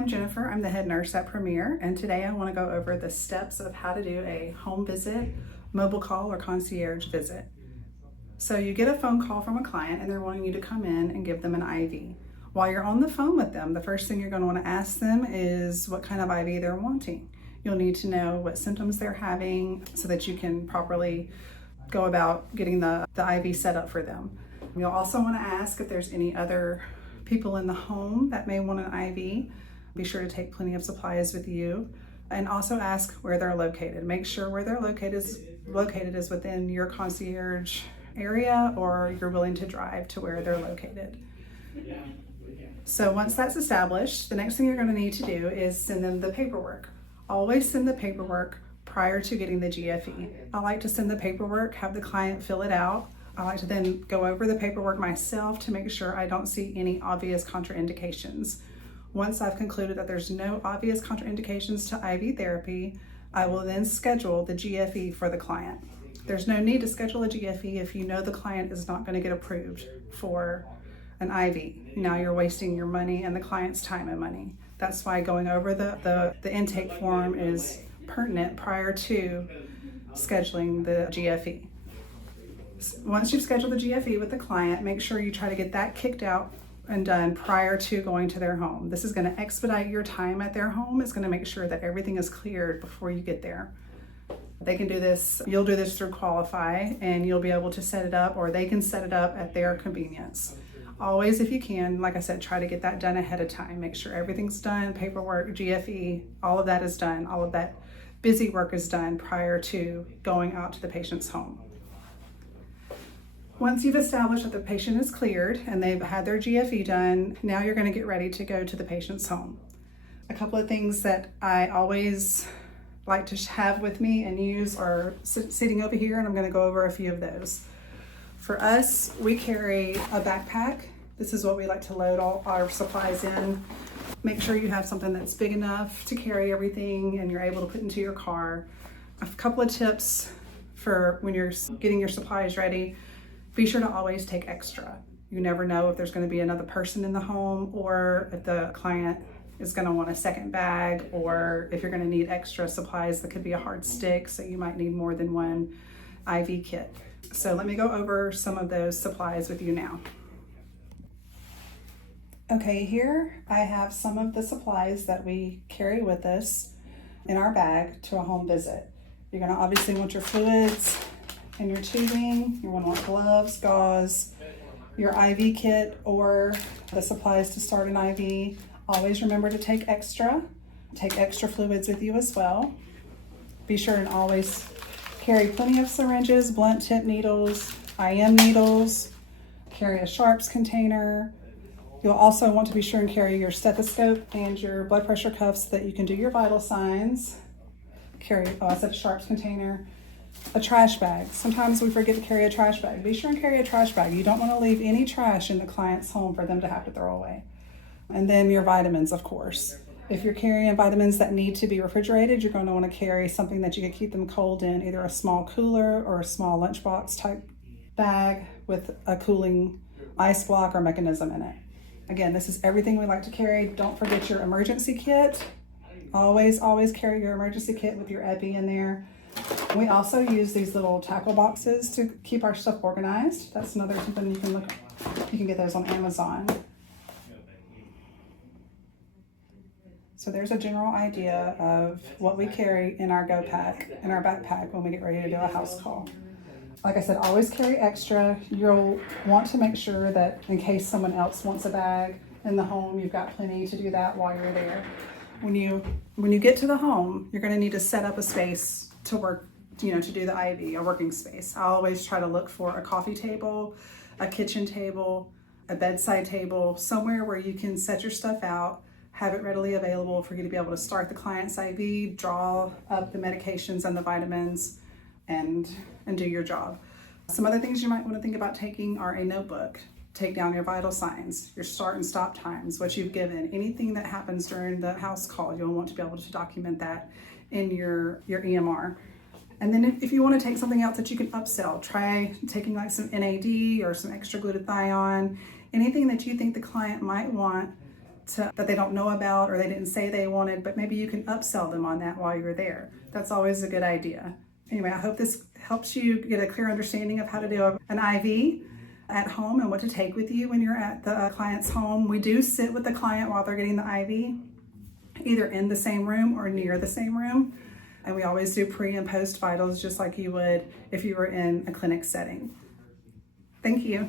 I'm Jennifer. I'm the head nurse at Premier, and today I want to go over the steps of how to do a home visit, mobile call, or concierge visit. So you get a phone call from a client and they're wanting you to come in and give them an IV. While you're on the phone with them, the first thing you're going to want to ask them is what kind of IV they're wanting. You'll need to know what symptoms they're having so that you can properly go about getting the IV set up for them. You'll also want to ask if there's any other people in the home that may want an IV. Be sure to take plenty of supplies with you, and also ask where they're located. Make sure where they're located is within your concierge area, or you're willing to drive to where they're located. So once that's established, the next thing you're going to need to do is send them the paperwork. Always send the paperwork prior to getting the GFE. I like to send the paperwork, have the client fill it out. I like to then go over the paperwork myself to make sure I don't see any obvious contraindications. Once I've concluded that there's no obvious contraindications to IV therapy, I will then schedule the GFE for the client. There's no need to schedule a GFE if you know the client is not going to get approved for an IV. Now you're wasting your money and the client's time and money. That's why going over the intake form is pertinent prior to scheduling the GFE. Once you've scheduled the GFE with the client, make sure you try to get that kicked out and done prior to going to their home. This is going to expedite your time at their home. It's going to make sure that everything is cleared before you get there. They can do this, you'll do this through Qualify, and you'll be able to set it up, or they can set it up at their convenience. Always, if you can, like I said, try to get that done ahead of time. Make sure everything's done, paperwork, GFE, all of that is done. All of that busy work is done prior to going out to the patient's home. Once you've established that the patient is cleared and they've had their GFE done, now you're going to get ready to go to the patient's home. A couple of things that I always like to have with me and use are sitting over here, and I'm going to go over a few of those. For us, we carry a backpack. This is what we like to load all our supplies in. Make sure you have something that's big enough to carry everything and you're able to put into your car. A couple of tips for when you're getting your supplies ready. Be sure to always take extra. You never know if there's going to be another person in the home, or if the client is going to want a second bag, or if you're going to need extra supplies. That could be a hard stick, so you might need more than one IV kit. So let me go over some of those supplies with you now. Okay, here I have some of the supplies that we carry with us in our bag to a home visit. You're going to obviously want your fluids and your tubing. You're going to want gloves, gauze, your IV kit, or the supplies to start an IV. Always remember to take extra. Take extra fluids with you as well. Be sure and always carry plenty of syringes, blunt tip needles, IM needles. Carry a sharps container. You'll also want to be sure and carry your stethoscope and your blood pressure cuffs so that you can do your vital signs. Carry, I said a sharps container. A trash bag. Sometimes we forget to carry a trash bag. Be sure and carry a trash bag. You don't want to leave any trash in the client's home for them to have to throw away. And then your vitamins, of course. If you're carrying vitamins that need to be refrigerated, you're going to want to carry something that you can keep them cold in, either a small cooler or a small lunchbox type bag with a cooling ice block or mechanism in it. Again, this is everything we like to carry. Don't forget your emergency kit. Always carry your emergency kit with your epi in there. We also use these little tackle boxes to keep our stuff organized. That's another something you can look at. You can get those on Amazon. So there's a general idea of what we carry in our go pack, in our backpack when we get ready to do a house call. Like I said, always carry extra. You'll want to make sure that in case someone else wants a bag in the home, you've got plenty to do that while you're there. When you get to the home, you're going to need to set up a space to work, to do the IV, a working space. I always try to look for a coffee table, a kitchen table, a bedside table, somewhere where you can set your stuff out, have it readily available for you to be able to start the client's IV, draw up the medications and the vitamins, and do your job. Some other things you might want to think about taking are a notebook. Take down your vital signs, your start and stop times, what you've given, anything that happens during the house call. You'll want to be able to document that in your EMR. And then if you want to take something else that you can upsell, try taking like some NAD or some extra glutathione, anything that you think the client might want that they don't know about or they didn't say they wanted, but maybe you can upsell them on that while you're there. That's always a good idea. Anyway, I hope this helps you get a clear understanding of how to do an IV at home and what to take with you when you're at the client's home. We do sit with the client while they're getting the IV, either in the same room or near the same room. And we always do pre and post vitals just like you would if you were in a clinic setting. Thank you.